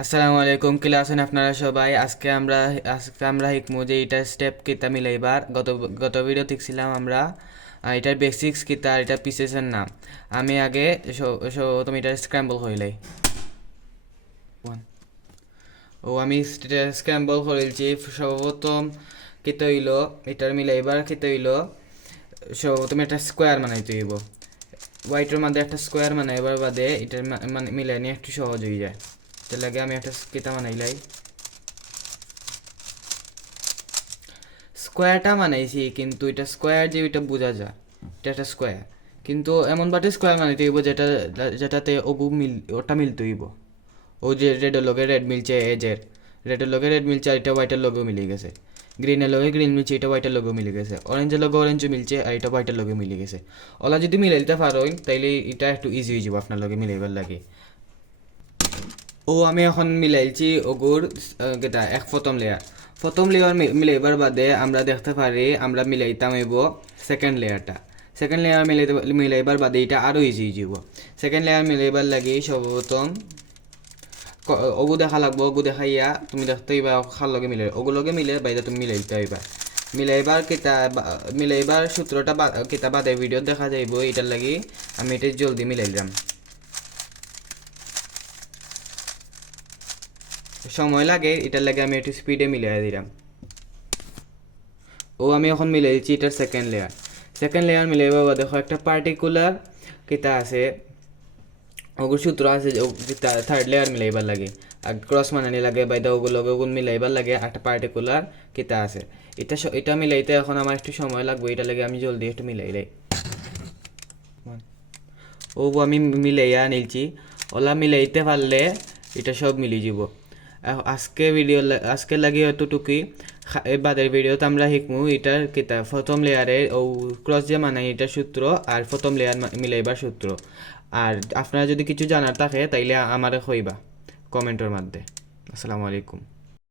আসসালামু আলাইকুম, কিলা আছেন আপনারা সবাই? আজকে আমরা শিখবো যে এটার স্টেপ কিতা মিলাইবার। গত ভিডিও দেখছিলাম আমরা এটার বেসিক্স কিতা, এটা পিসেসের নাম। আমি আগে তুমি এটা স্ক্র্যাম্বল হইলাই। আমি স্ক্র্যাম্বল হইলছি। সর্বপ্রথম কিতা হইল, এটার মিলাইবার কিতা হইল, সর্বপ্রথম একটা স্কোয়ার বানাইতে হইব। হোয়াইটের মধ্যে একটা স্কোয়ার বানাইবার বাদে এটার মানে মিলাই নিয়ে একটু সহজ হয়ে যায়। তার লাগে আমি একটা কিতা বানাইলাই, স্কোয়ারটা বানাইছি, কিন্তু এটা স্কোয়ার যে এটা বোঝা যায় এটা একটা স্কোয়ার, কিন্তু এমন বাটে স্কোয়ার বানাইতে হইব যেটাতে ওটা মিলতে হইব। ও যে রেডের লগে রেড মিলছে, এজের রেডের লগে রেড মিলছে, আর এটা হোয়াইটের লগেও মিলে গেছে। গ্রিনের লগে গ্রিন মিলছে, এটা হোয়াইটের লগেও মিলে গেছে। অরেঞ্জের লগে অরেঞ্জও মিলছে, আর এটা হোয়াইটের লগে মিলে গেছে। ওলা যদি মিলাইতে পারোই তাইলে এটা একটু ইজি হয়ে যাব আপনার লগে মিলাইবার লাগে। আমি এখন মিলাইছি ওগুর কেটা এক প্রথম লেয়ার মিলাইবার বাদে আমরা দেখতে পারি আমরা মিলাইতাম হইব সেকেন্ড লেয়ারটা। সেকেন্ড লেয়ার মিলাইবার বাদে এটা আরও ইজি হয়ে যাব। সেকেন্ড লেয়ার মিলাইবার লাগি সর্বপ্রথম ওগু দেখা লাগবো। ওগু দেখাইয়া তুমি দেখতে হইবা খার লগে মিলাই, ওগু লগে মিলে বাইরে তুমি মিলাইতে হইবা। মিলাইবার সূত্রটা কেতা বাদে ভিডিও দেখা যাইব, এটার লাগি আমি এটা জলদি মিলাইলাম। সময় লাগে, এটার লাগে আমি একটু স্পিডে মিলাই দিলাম। আমি এখন মিলাই দিচ্ছি এটার সেকেন্ড লেয়ার মিলাইবার বাদে দেখো একটা পার্টিকুলার কিতা আছে, ওগুর সূত্র আছে যে থার্ড লেয়ার মিলাইবার লাগে, আর ক্রস মানানি লাগে বাইদা ওগুলো ওগুন মিলাইবার লাগে একটা পার্টিকুলার কিতা আছে। এটা মিলাইতে এখন আমার একটু সময় লাগবে, এটা লাগে আমি জলদি একটু মিলাইলাই। আমি মিলাইয়া নিলছি। ওলা মিলাইতে পারলে এটা সব মিলি যাব। আজকে লাগে এতটুকুই। বাদের ভিডিওতে আমরা শিখবো এটার কিতা প্রথম লেয়ারে ক্রস যে মানাই এটার সূত্র, আর প্রথম লেয়ার মিলাইবার সূত্র। আর আপনারা যদি কিছু জানার থাকে তাইলে আমারে কইবা কমেন্টের মধ্যে। আসসালামু আলাইকুম।